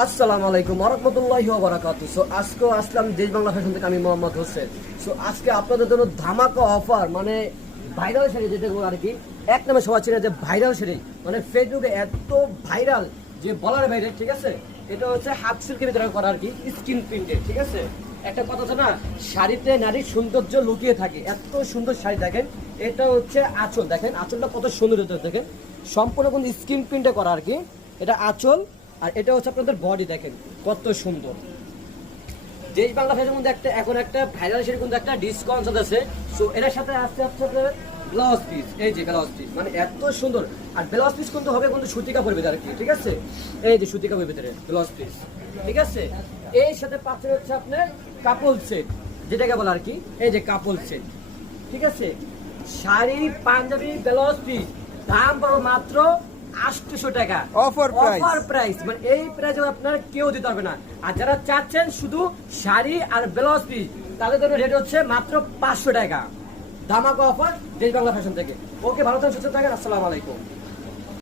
আসসালামু আলাইকুম ওয়া রাহমাতুল্লাহি ওয়া বারাকাতুহু। সো আজকে আসলাম দেশ বাংলা ফ্যাশন থেকে, আমি মোহাম্মদ হোসেন। সো আজকে আপনাদের জন্য ধামাকা অফার, মানে ভাইরাল শাড়ি, যেটা আর কি এক নামে সবাই চেনে যে ভাইরাল শাড়ি, মানে ফেসবুকে এত ভাইরাল যে বলার বাইরে, ঠিক আছে। এটা হচ্ছে হাফ সিল্কের ভিতরে করা আর কি, স্কিন প্রিন্টেড, ঠিক আছে। একটা কথা আছে না, শাড়িতে নারীর সৌন্দর্য লুকিয়ে থাকে। এত সুন্দর শাড়ি দেখেন, এটা হচ্ছে আঁচল, দেখেন আঁচলটা কত সুন্দর দেখেন, সম্পূর্ণ কোন স্কিন প্রিন্টে করা আর কি। এটা আঁচল, আর এটা হচ্ছে আপনাদের বডি, দেখেন কত সুন্দর। দেশ বাংলা ফ্যাশনের মধ্যে এখন একটা ভাইরাল শাড়ি কিন্তু একটা ডিসকাউন্ট আছে। সো এর সাথে আসতে আপনাদের ব্লাউজ পিস, এই যে ব্লাউজ পিস, মানে এত সুন্দর। আর ব্লাউজ পিস কিন্তু হবে কিন্তু সুতি কাপড়ের ভিতরে আর কি, ঠিক আছে। এই যে সুতি কাপড়ের ভিতরে ব্লাউজ পিস, ঠিক আছে। এই সাথে পাচ্ছেন হচ্ছে আপনার কাপল সেট, যেটাকে বলে আর কি, এই যে কাপল সেট, ঠিক আছে। শাড়ি, পাঞ্জাবি, ব্লাউজ পিস, দাম পড়ো মাত্র 800 টাকা অফার প্রাইস। মানে এই প্রাইসে আপনারা কেউ দিতে পারবে না। আর যারা চাচ্ছেন শুধু শাড়ি আর ব্লাউজ পিস, তাদের জন্য রেট হচ্ছে মাত্র 500 টাকা। ধামাকা অফার দেশ বাংলা ফ্যাশন থেকে। ওকে, ভালো থাকেন, সুস্থ থাকেন, আসসালামু আলাইকুম।